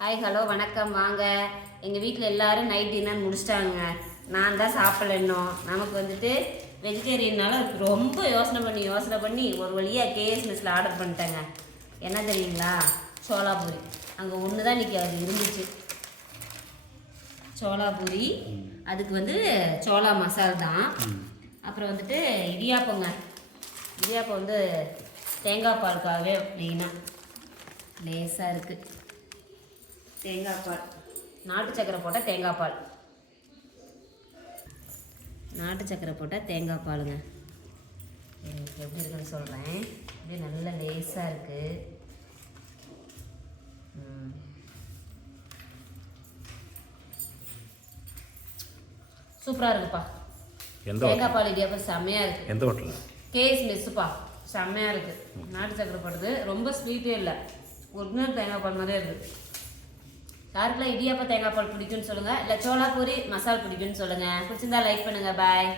Hi hello வணக்கம். வாங்க. எங்கள் வீட்டில் எல்லாரும் நைட் டின்னர் முடிச்சிட்டாங்க. நான் தான் சாப்பிடல இன்னும். நமக்கு வந்துட்டு வெஜிடேரியனால ரொம்ப யோசனை பண்ணி யோசனை பண்ணி ஒரு வழியாக கேஎஸ் மெஸ்ஸில் ஆர்டர் பண்ணிட்டேங்க. என்ன தெரியுங்களா? சோலாபூரி. அங்கே ஒன்று தான் இன்றைக்கி அது இருந்துச்சு. சோலாபூரி. அதுக்கு வந்து சோளா மசால் தான். அப்புறம் வந்துட்டு இடியாப்பங்க. இடியாப்பம் வந்து தேங்காய் பாலுக்காகவே மெயினாக லேசாக இருக்குது தேங்காய் பால். நாட்டு சக்கரை போட்டால் தேங்காய் பால். நாட்டு சக்கரை போட்டால் தேங்காய் பாலுங்க. எனக்கு எப்படி இருக்குன்னு சொல்கிறேன் அப்படியே நல்ல லேசாக இருக்குது சூப்பராக இருக்குப்பா. தேங்காய் பால் இடியாப்பம் செம்மையாக இருக்குது எந்த ஹோட்டலில் கேஎஸ் மெஸ்ஸுப்பா. செம்மையாக இருக்குது நாட்டு சக்கரை போட்டது. ரொம்ப ஸ்வீட்டே இல்லை. ஒரிஜினல் தேங்காய் பால் மாதிரியே இருக்குது யாருக்கெல்லாம் இடியாப்பம் தேங்காய் பால் பிடிக்கும்னு சொல்லுங்கள் இல்லை சோளா பூரி மசால் பிடிக்கும்னு சொல்லுங்கள் பிடிச்சிருந்தா லைக் பண்ணுங்கள் பாய்